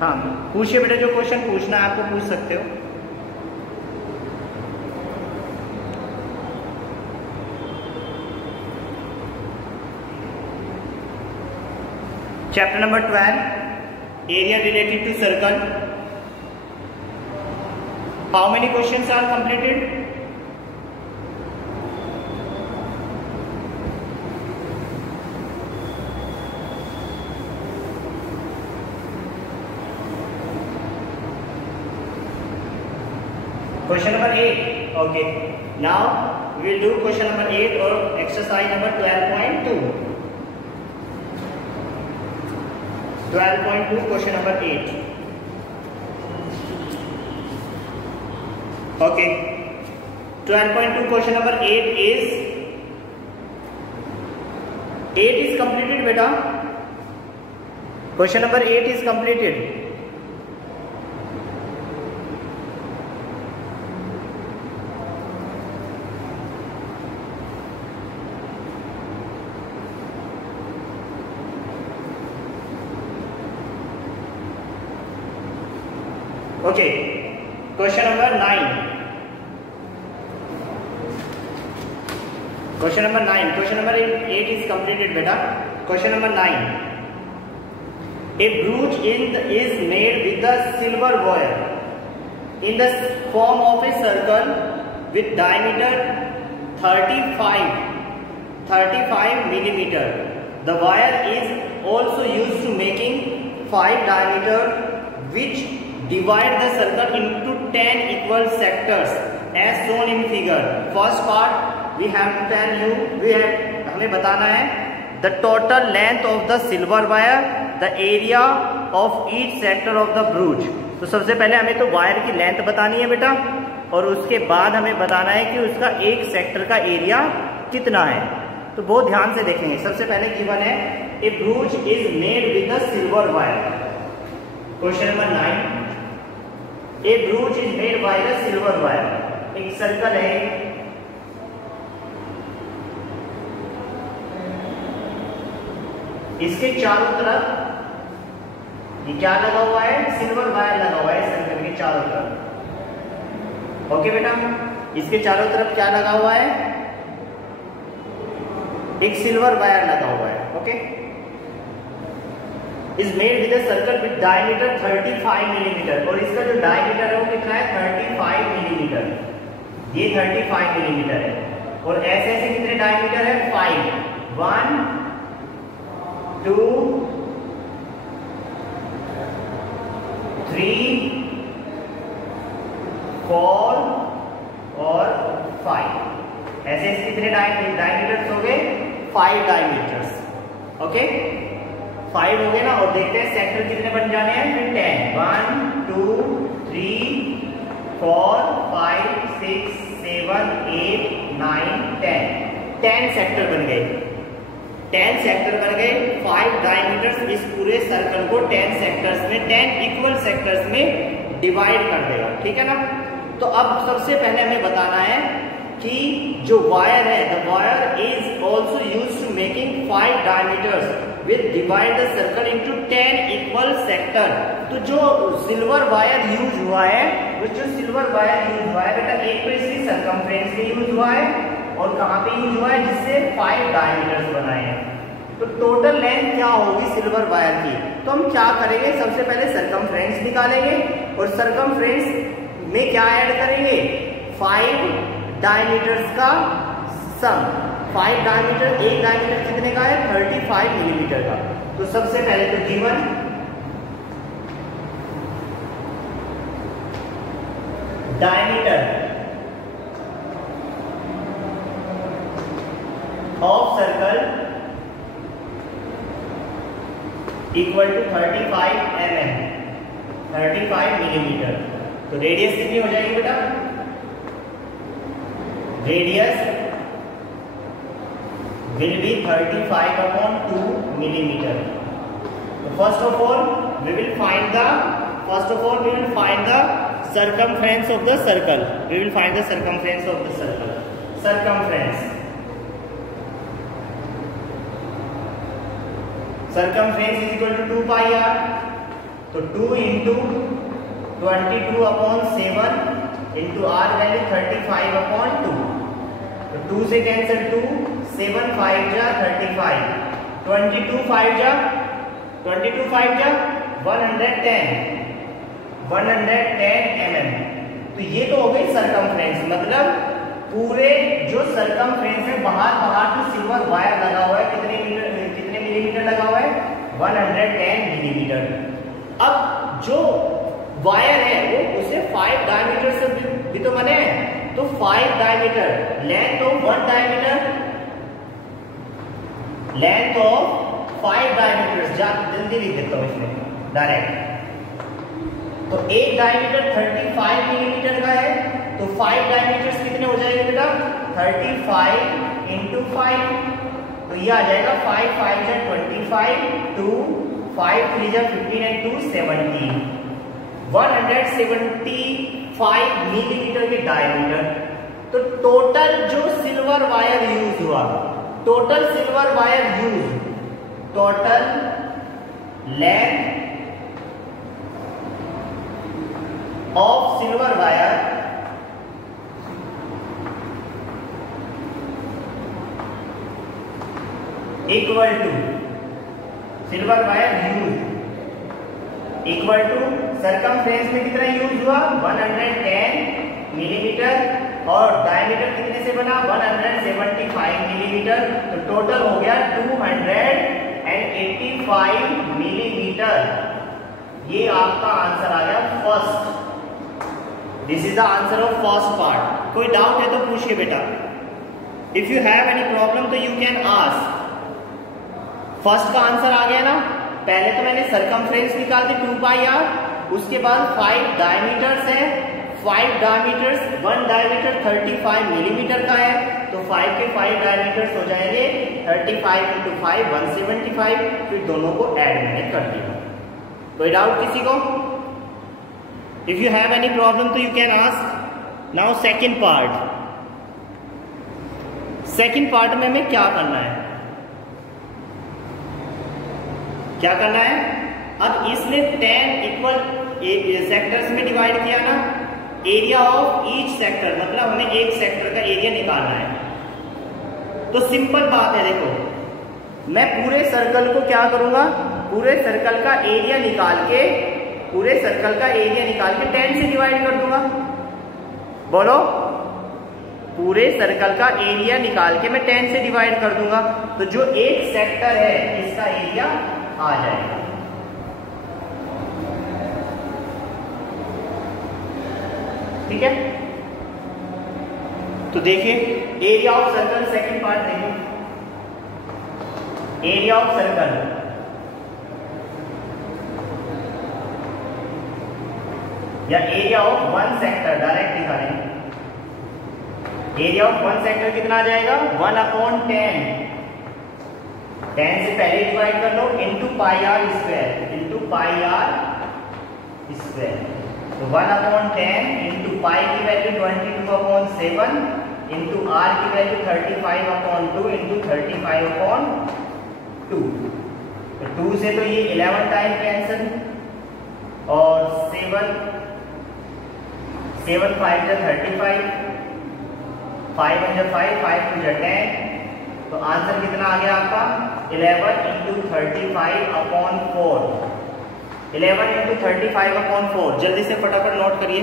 हाँ पूछिए बेटा, जो क्वेश्चन पूछना है आपको पूछ सकते हो। Chapter number 12, area related to circle. How many questions are completed? Question number 8. Okay. Now we will do question number 8 or exercise number 12.2. 12.2 question number 8. Okay. 12.2 question number 8 is 8 is completed beta. Question number 8 is completed. Okay, question number 9. Question number 9. Question number 8 is completed, beta. Question number 9. A brooch is made with the silver wire in the form of a circle with diameter 35 millimeter. The wire is also used to making 5 diameter which divide the circle into 10 equal sectors as shown in figure. First part we have to tell you, हमें बताना है the total length of the silver wire, the area of each sector of the brooch. तो सबसे पहले हमें तो wire की length बतानी है बेटा, और उसके बाद हमें बताना है कि उसका एक सेक्टर का एरिया कितना है। तो बहुत ध्यान से देखेंगे। सबसे पहले गिवन है a brooch is made with the silver wire. Question number 9, a brooch is made by the silver wire. एक सर्कल है, इसके चारों तरफ ये क्या लगा हुआ है? सिल्वर वायर लगा हुआ है सर्कल के चारों तरफ। ओके बेटा, इसके चारों तरफ क्या लगा हुआ है? एक सिल्वर वायर लगा हुआ है। Okay, is made with a circle with diameter 35 millimetre, और इसका जो डायमीटर है वो कितना है? 35 मिलीमीटर। ये 35 मिलीमीटर है, और ऐसे ऐसे कितने डायमीटर है? 5, 1, 2, 3, 4 और 5। ऐसे ऐसे कितने डायमीटर्स हो गए? 5 डायमीटर्स। ओके, 5 हो गए ना। और देखते हैं सेक्टर कितने बन जाने हैं फिर? 10, 1, 2, 3, 4, 5, 6, 7, 8, 9, 10। 10 सेक्टर बन गए। 10 सेक्टर बन गए। 5 डायमीटर्स इस पूरे सर्कल को 10 सेक्टर्स में, 10 इक्वल सेक्टर्स में डिवाइड कर देगा। ठीक है ना। तो अब सबसे पहले हमें बताना है कि जो वायर है, the wire is also use to making 5 diameters with divide the circle into 10 equal sector. तो जो सिल्वर वायर यूज हुआ है, बेटा एक तो इसकी सर्कमफ्रेंस में यूज हुआ है, और कहाँ पे यूज हुआ है? जिससे 5 डायमीटर्स बनाए हैं। तो टोटल लेंथ क्या होगी सिल्वर वायर की? तो हम क्या करेंगे? सबसे पहले सर्कमफ्रेंस निकालेंगे, और सर्कमफ्रेंस में क्या ऐड करेंगे? 5 डायमीटर्स का सम। 5 डायमीटर, एक डायमीटर कितने का है? 35 मिलीमीटर का। तो सबसे पहले तो given diameter of circle equal to 35 mm, 35 millimetre. तो रेडियस कितनी हो जाएगी बेटा? Radius will be 35/2 millimeter. So first of all we will find the circumference of the circle. We will find the circumference of the circle. Circumference is equal to 2 pi r. तो 2 into 22/7 into are value 35/2। तो 2 से cancel 2, 7 5 जा 35, 22 5 जा 110 mm। तो ये तो हो गई सरकमफ्रेंस, मतलब पूरे जो सरकमफ्रेंस है बाहर जो सिल्वर वायर लगा हुआ है कितने मिलीमीटर लगा हुआ है, 110 मिलीमीटर। अब जो वायर है वो उसे 5 डायमीटर से भी तो बने हैं, तो 5 diameter length of 1 diameter, length of 5 diameters, जल्दी लिख देता हूं इसमें डायरेक्ट। तो एक डायमीटर 35 मिलीमीटर का है, तो 5 डायमीटर्स कितने हो जाएंगे बेटा, 35 इंटू 5, तो ये आ जाएगा 5 5 जा 25, 2 5 3 जा 15 एंड 2 17, 175 मिलीमीटर के डायमीटर। तो टोटल जो सिल्वर वायर यूज हुआ, total silver wire use, total length of silver wire equal to silver wire use equal to circumference में कितना यूज हुआ, 110 मिलीमीटर, और डायमीटर कितने से बना, 175 मिलीमीटर। तो टोटल हो गया 285 मिलीमीटर। ये आपका आंसर आ गया first. This is the answer of first part. कोई डाउट है तो पूछिए बेटा। If you have any problem तो यू कैन आस्क। फर्स्ट का आंसर आ गया ना, पहले तो मैंने सरकमफ्रेंस निकाल दी 2 पाई आर, उसके बाद 5 डायमीटर्स है, 5 डायमीटर्स, 1 डायमीटर 35 मिलीमीटर का है, तो 5 के 5 डायमीटर्स हो जाएंगे 35 इंटू 5 175, फिर दोनों को ऐड मैंने कर दिया। कोई डाउट किसी को? If you have any problem तो you can ask. Now second part. Second part में हमें क्या करना है, क्या करना है, अब इसने 10 इक्वल सेक्टर्स में डिवाइड किया ना, एरिया ऑफ ईच सेक्टर, मतलब हमें एक सेक्टर का एरिया निकालना है। तो सिंपल बात है, देखो मैं पूरे सर्कल को क्या करूंगा, पूरे सर्कल का एरिया निकाल के 10 से डिवाइड कर दूंगा। बोलो, पूरे सर्कल का एरिया निकाल के मैं 10 से डिवाइड कर दूंगा, तो जो एक सेक्टर है इसका एरिया आ जाएगा। ठीक है, तो देखिए area of circle, second part देखिए, एरिया ऑफ सर्कल या एरिया ऑफ 1 सेक्टर, डायरेक्ट निकालेंगे। एरिया ऑफ 1 सेक्टर कितना आ जाएगा, 1/10, 10 से पहले डिवाइड कर लो, into pi r square, into pi r square. तो 1/10 इंटू पाई की वैल्यू 22/7 इंटू आर की वैल्यू 35/2 इंटू 35/2। तो 2 से तो ये 11 टाइम कैंसिल, और 7 5 जा 35, 5 1 जा 5, 5 2 जा 10। तो आंसर कितना आ गया आपका, 11 इंटू 35/4, 11 इंटू 35/4। जल्दी से फटाफट नोट करिए,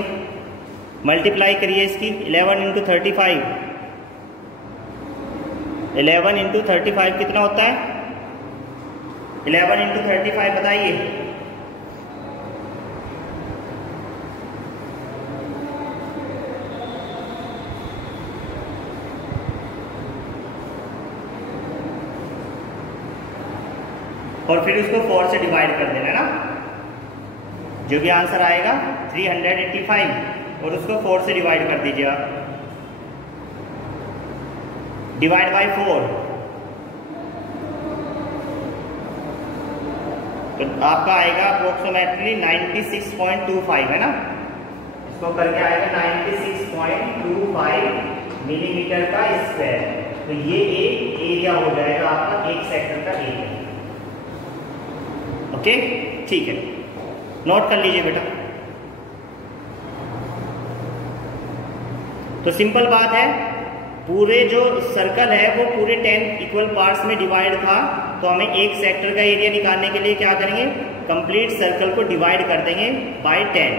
मल्टीप्लाई करिए इसकी, 11 इंटू 35, 11 इंटू 35 कितना होता है, 11 इंटू 35 बताइए। और फिर उसको 4 से डिवाइड कर देना ना, जो भी आंसर आएगा 385, और उसको 4 से डिवाइड कर दीजिए आप, डिवाइड बाय 4, तो आपका आएगा अप्रोक्सीमेटली 96.25 है ना, इसको करके आएगा 96.25 मिलीमीटर का स्क्वायर। तो ये एक एरिया हो जाएगा आपका एक सेक्टर का एरिया। ओके, ठीक है। नोट कर लीजिए बेटा। तो सिंपल बात है, पूरे जो सर्कल है वो पूरे 10 इक्वल पार्ट्स में डिवाइड था, तो हमें एक सेक्टर का एरिया निकालने के लिए क्या करेंगे, कंप्लीट सर्कल को डिवाइड कर देंगे बाय 10।